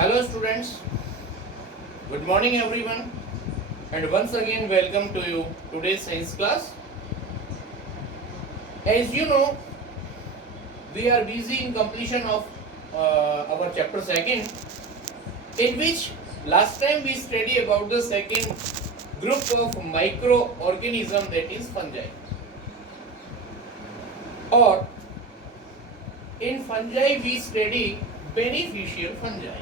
Hello students, good morning everyone, and once again welcome to you today's science class. As you know, we are busy in completion of our chapter second, in which last time we studied about the second group of microorganism, that is fungi. Or in fungi we study beneficial fungi.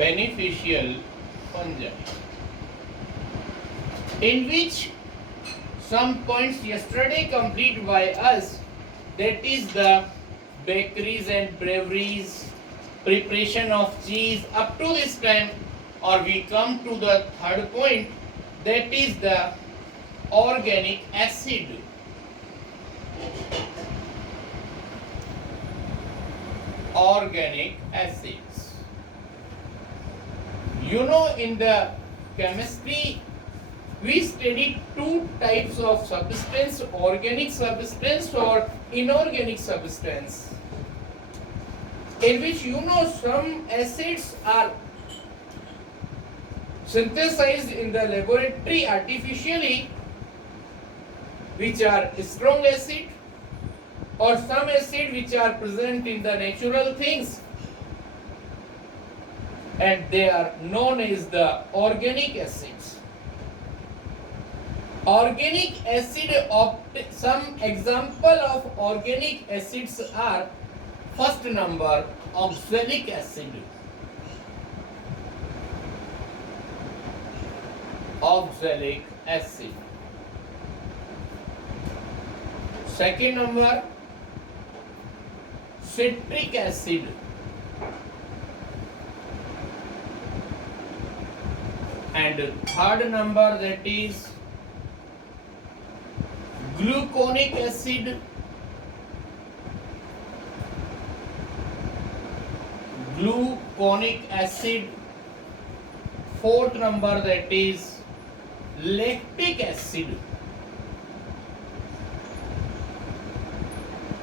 Beneficial fungi, in which some points yesterday complete by us, that is the bakeries and breweries, preparation of cheese up to this time, or we come to the third point, that is the organic acid. Organic acids. You know, in the chemistry we studied two types of substance, organic substance or inorganic substance, in which some acids are synthesized in the laboratory artificially, which are strong acid, or some acid which are present in the natural things, and they are known as the organic acids. Organic acid, some example of organic acids are, first number, oxalic acid. Oxalic acid. Second number, citric acid. And third number, that is gluconic acid. Gluconic acid. Fourth number, that is lactic acid.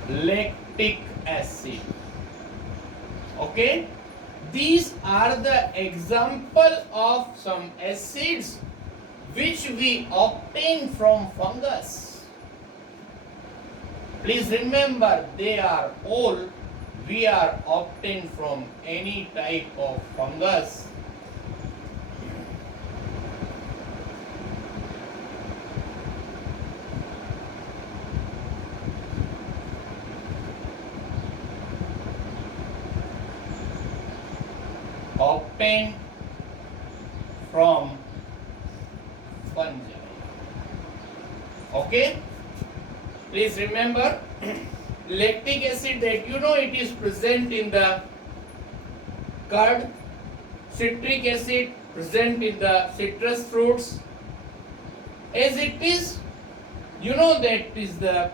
Lactic acid. Okay, these are the example of some acids which we obtain from fungus. Please remember, they are all we are obtained from any type of fungus. Obtained from fungi. Okay, please remember, lactic acid, that it is present in the curd. Citric acid present in the citrus fruits. As it is, that is the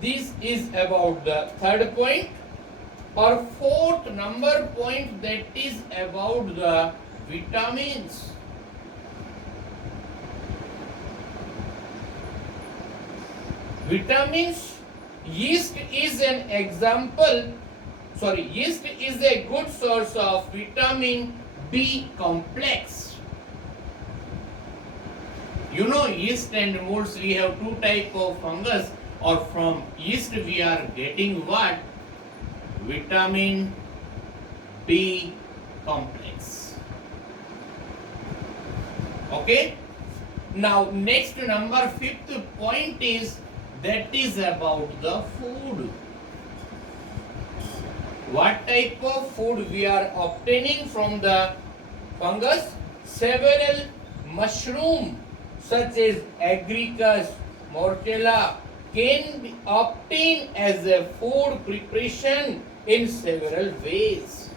this is about the third point, or fourth number point, that is about the vitamins. Vitamins, yeast is an example, yeast is a good source of vitamin B complex. Yeast and molds, we have two type of fungus, or from yeast we are getting what? Vitamin B complex. Okay, now next number, fifth point is, that is about the food. What type of food we are obtaining from the fungus? Several mushroom such as agaricus, mortella can be obtained as a food preparation in several ways.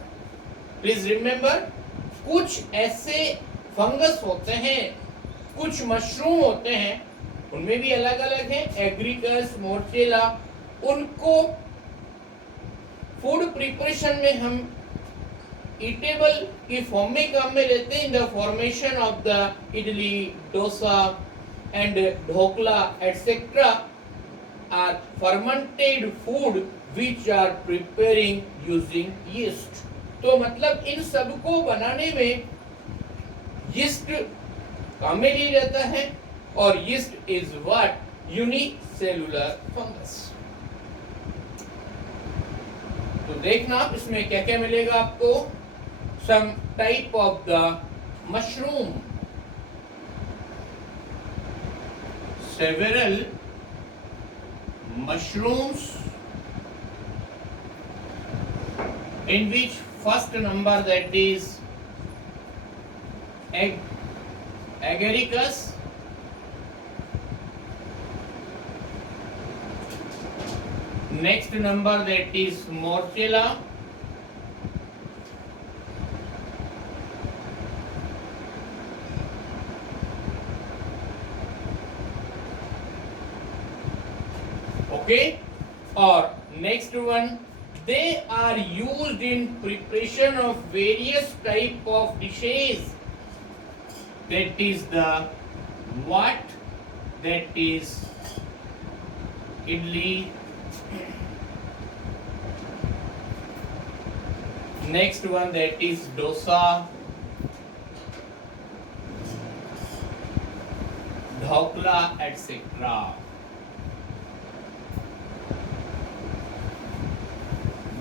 Please remember, कुछ ऐसे fungus होते हैं, कुछ mushroom होते हैं, उनमें भी अलग अलग हैं, एग्रीकस, मोर्चेला, उनको फूड प्रिपरेशन में हम ईटेबल की फॉर्म में काम में लेते हैं in the formation of the idli, dosa and dhokla etcetera are fermented food which are preparing using yeast. तो मतलब इन सब को बनाने में यीस्ट काम में लिया जाता है और yeast is what unicellular fungus. तो देखना इसमें क्या क्या मिलेगा आपको। Some type of the mushroom, several mushrooms in which first number that is agaricus, next number that is morchella, okay, or next one, they are used in preparation of various type of dishes, that is the what, that is idli, next one that is dosa, dhokla etc.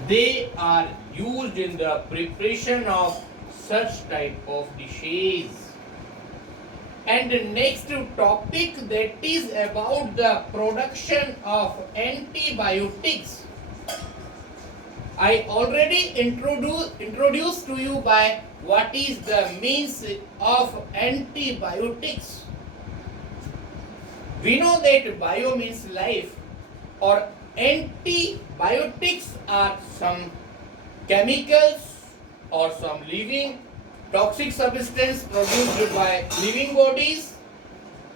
They are used in the preparation of such type of dishes. And the next topic that is about the production of antibiotics. I already introduced to you by what is the means of antibiotics. We know that bio means life, or antibiotics are some chemicals or some living toxic substance produced by living bodies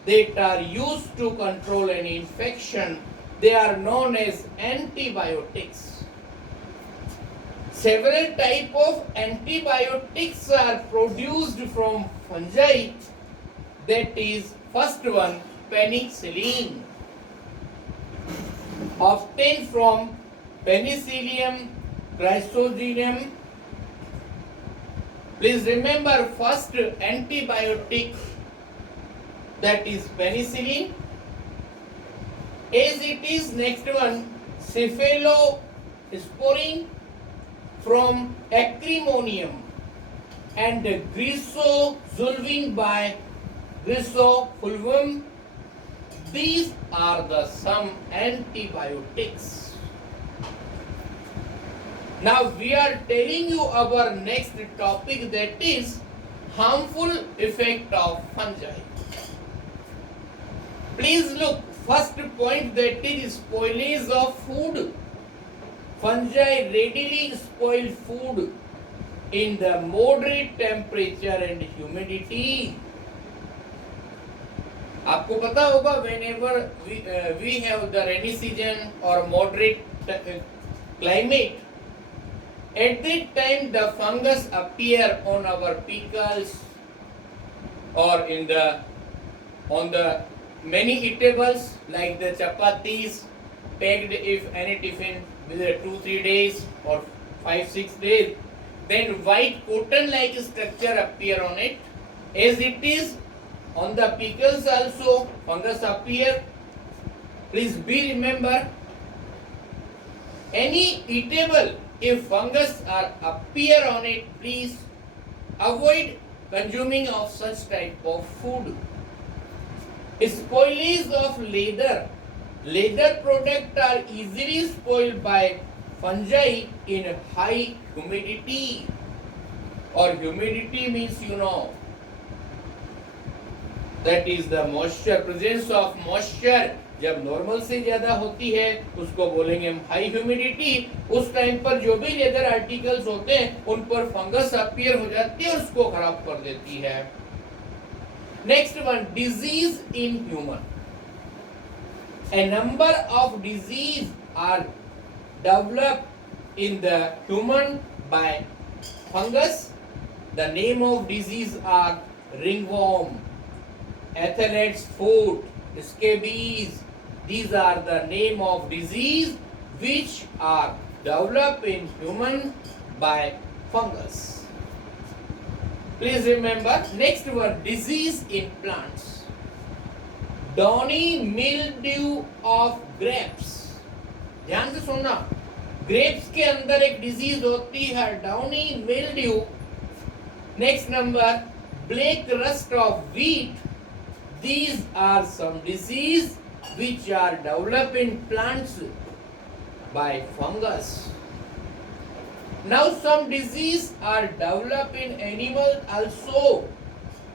that are used to control an infection. They are known as antibiotics. Several type of antibiotics are produced from fungi. That is first one, penicillin, obtained from Penicillium chrysogenum. Please remember first antibiotic, that is penicillin. As it is next one, cephalosporin from Acrimonium, and Grisozulvin by Grisofulvum. These are the some antibiotics. Now we are telling you our next topic, that is harmful effect of fungi. Please look, first point, that is spoilage of food. Fungi readily spoil food in the moderate temperature and humidity. आपको पता होगा whenever we have the rainy season or moderate climate, at that time the fungus appear on our pickles or on the many eatables like the chapatis packed if any tiffin with 2-3 days or 5-6 days, then white cotton like structure appear on it. As it is on the pickles also fungus appear. Please be remember, any eatable if fungus are appear on it, please avoid consuming of such type of food. Spoilage of leather. Leather products are easily spoiled by fungi in high humidity, or humidity means that is the moisture, presence of moisture जब normal से ज्यादा होती है उसको बोलेंगे हम high humidity. उस time पर जो भी लेदर आर्टिकल्स होते हैं उन पर फंगस अपीयर हो जाती है और उसको खराब कर देती है। Next one, disease in human. A number of disease are developed in the human by fungus. The name of disease are ringworm, athlete's foot, scabies. These are the name of disease which are developed in human by fungus. Please remember, next word, disease in plants. Downy mildew of grapes. ध्यान से सुनना, grapes के अंदर एक disease होती है downy mildew. Next number, black rust of wheat. These are some disease which are developed in plants by fungus. Now some disease are developed in animals also.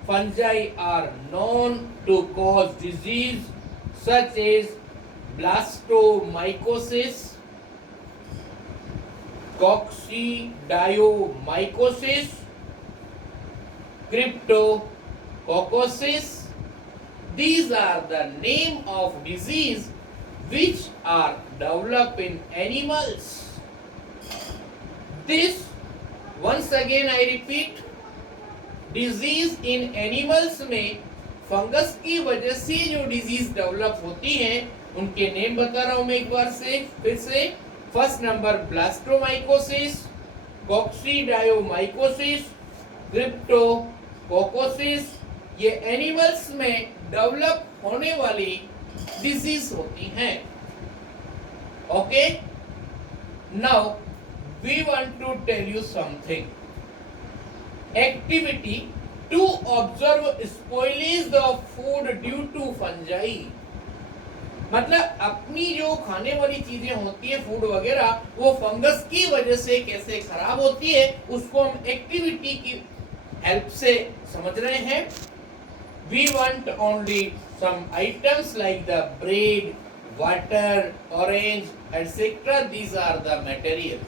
Fungi are known to cause disease such as blastomycosis, coccidiomycosis, cryptococcosis. These are the name of disease which are developed in animals. This, once again I repeat, disease in animals में fungus की वजह से जो disease develop होती हैं उनके name बता रहा हूं मैं एक बार से फिर से. First number blastomycosis, coccidioidomycosis, cryptococcosis. ये एनिमल्स में डेवलप होने वाली डिजीज होती हैं. Okay, now we want to tell you something. Activity to observe spoilage of food due to fungi. मतलब अपनी जो खाने वाली चीजें होती है फूड वगैरह वो फंगस की वजह से कैसे खराब होती है उसको हम एक्टिविटी की हेल्प से समझ रहे हैं. We want only some items like the bread, water, orange, etc. These are the material.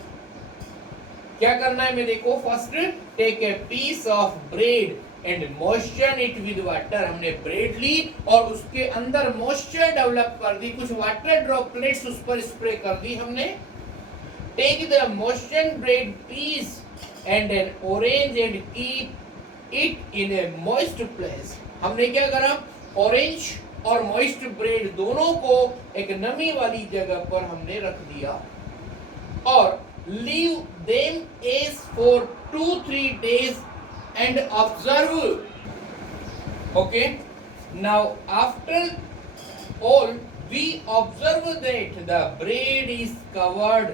क्या करना है मैं देखो. First take a piece of bread and moisture it with water. हमने ब्रेड ली और उसके अंदर मॉइस्चर डेवलप कर दी, कुछ वाटर ड्रॉपलेट्स उस पर स्प्रे कर दी हमने. Take the moisture bread piece and an orange and keep it in a moist place. हमने क्या करा, ऑरेंज और मॉइस्ट ब्रेड दोनों को एक नमी वाली जगह पर हमने रख दिया और leave them as for 2-3 days and observe. Okay, now after all we observe that the bread is covered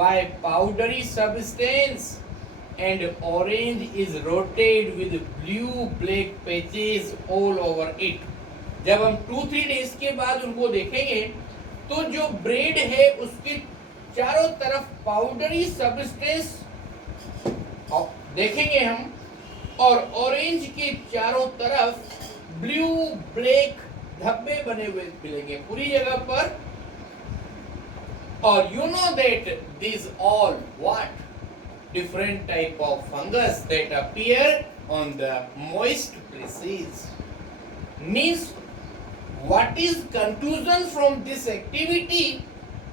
by powdery substance and orange is rotated with blue black patches all over it. जब हम 2-3 days के बाद उनको देखेंगे तो जो bread है उसके चारों तरफ पाउडरी सब्सटेंस देखेंगे हम और ऑरेंज के चारों तरफ ब्लू ब्लैक धब्बे बने हुए मिलेंगे पूरी जगह पर. और you know that these all what different type of fungus that appear on the moist places. Means what is conclusion from this activity?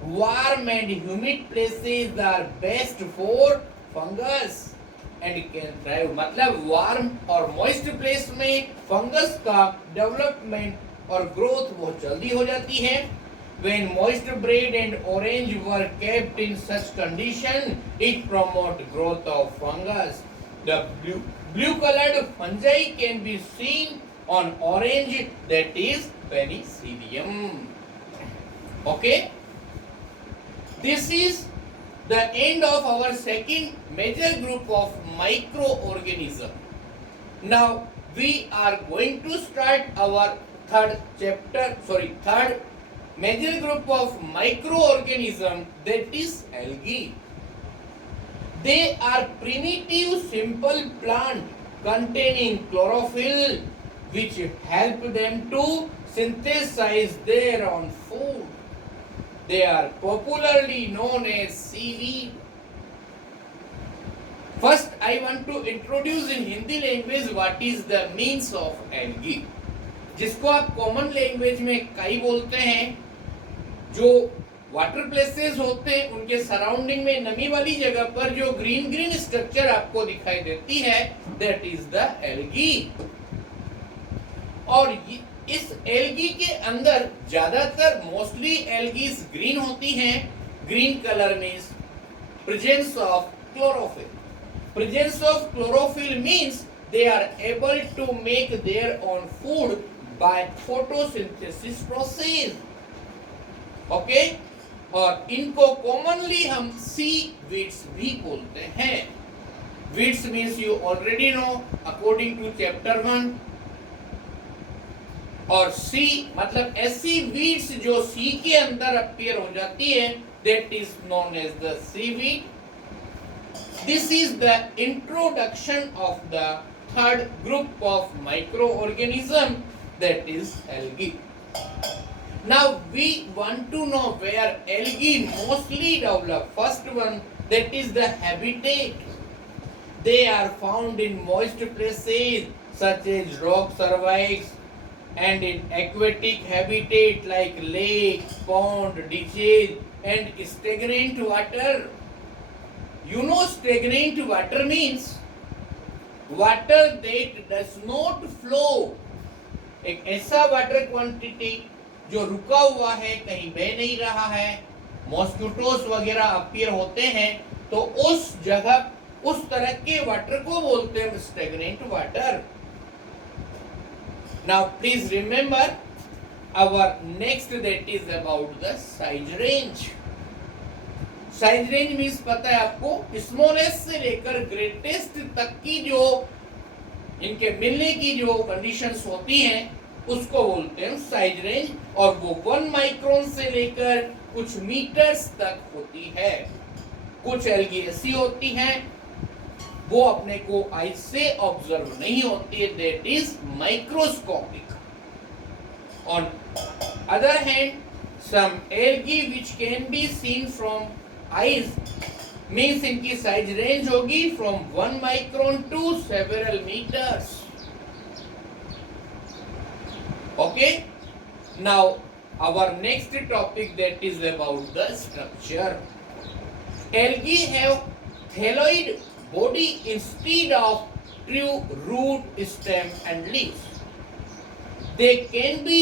Warm and humid places are best for fungus and can thrive. मतलब warm और moist place में fungus का development और growth बहुत जल्दी हो जाती है. When moist bread and orange were kept in such condition, it promote growth of fungus. The blue colored fungi can be seen on orange, that is Penicillium. Okay, this is the end of our second major group of microorganism. Now we are going to start our third major group of microorganism, that is algae. They are primitive simple plant containing chlorophyll which help them to synthesize their own food. They are popularly known as seaweed. First I want to introduce in Hindi language what is the means of algae. जिसको आप common language में काई बोलते हैं, जो water places होते हैं उनके सराउंडिंग में नमी वाली जगह पर जो ग्रीन ग्रीन स्ट्रक्चर आपको दिखाई देती है, दैट इज द एल्गी। और इस एल्गी के अंदर ज्यादातर मोस्टली एल्गीज ग्रीन होती हैं। Green colour means presence of chlorophyll. Presence of chlorophyll means they are able to make their own food by photosynthesis process. Okay? और इनको कॉमनली हम seaweeds भी बोलते हैं। Weeds means you already know according to chapter 1. और सी मतलब ऐसी weeds जो सी के अंदर अपीयर हो जाती है, that is known as the seaweed. This is the introduction of the third group of microorganism, that is algae. Now we want to know where algae mostly develop. First one, that is the habitat. They are found in moist places such as rock surface and in aquatic habitat like lakes, pond, ditches and stagnant water. You know stagnant water means water that does not flow. एक ऐसा water quantity जो रुका हुआ है, कहीं बह नहीं रहा है, मॉस्किटोस वगैरह अपीयर होते हैं, तो उस जगह उस तरह के वाटर को बोलते हैं stagnant water. Now please remember our next that is about the size range. Size range means पता है आपको, स्मॉलेस्ट से लेकर ग्रेटेस्ट तक की जो इनके मिलने की जो कंडीशंस होती हैं उसको बोलते हैं साइज रेंज। और वो 1 माइक्रोन से लेकर कुछ मीटर्स तक होती है। कुछ एल्गी ऐसी होती हैं वो अपने को आई से ऑब्जर्व नहीं होती है, that is microscopic. On other hand some algae which can be seen from eyes means इनकी साइज रेंज होगी फ्रॉम 1 micron to several metres. Okay, now our next topic that is about the structure. Algae have thalloid body instead of true root, stem and leaves. They can be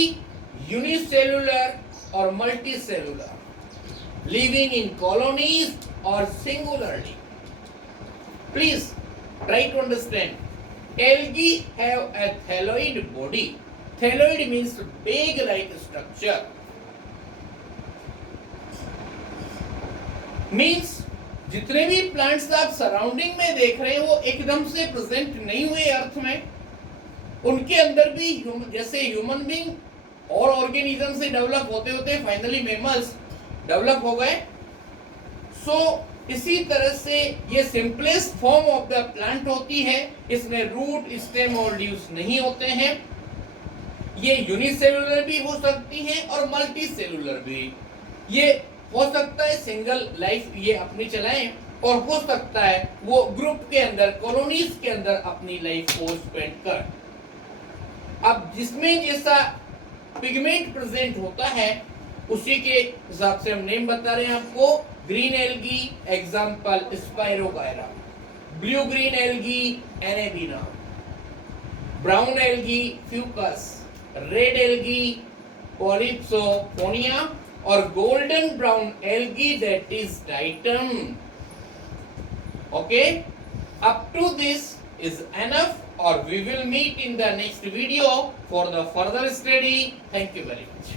unicellular or multicellular, living in colonies or singularly. Please try to understand. Algae have a thalloid body. Thalloid means bag-like structure. Means जितने भी plants आप surrounding में देख रहे हैं वो एकदम से प्रेजेंट नहीं हुए अर्थ में, उनके अंदर भी जैसे ह्यूमन बीइंग और ऑर्गेनिज्म से डेवलप होते होते फाइनली मैमल्स डेवलप हो गए। सो इसी तरह से ये simplest form of the plant होती है। इसमें रूट, स्टेम और लीव्स नहीं होते हैं। ये यूनिसेलुलर भी हो सकती हैं और मल्टी सेलुलर भी। ये हो सकता है सिंगल लाइफ ये अपनी चलाएं और हो सकता है वो ग्रुप के अंदर, कॉलोनीज के अंदर अपनी लाइफ को स्पेंड कर। अब जिसमें जैसा पिगमेंट प्रेजेंट होता है उसी के हिसाब से हम नेम बता रहे हैं आपको। Green algae example spirogyra, blue green algae anabaena, brown algae fucus, red algae polysiphonia और golden brown algae that is diatom. Okay, up to this is enough, or we will meet in the next video for the further study. Thank you very much.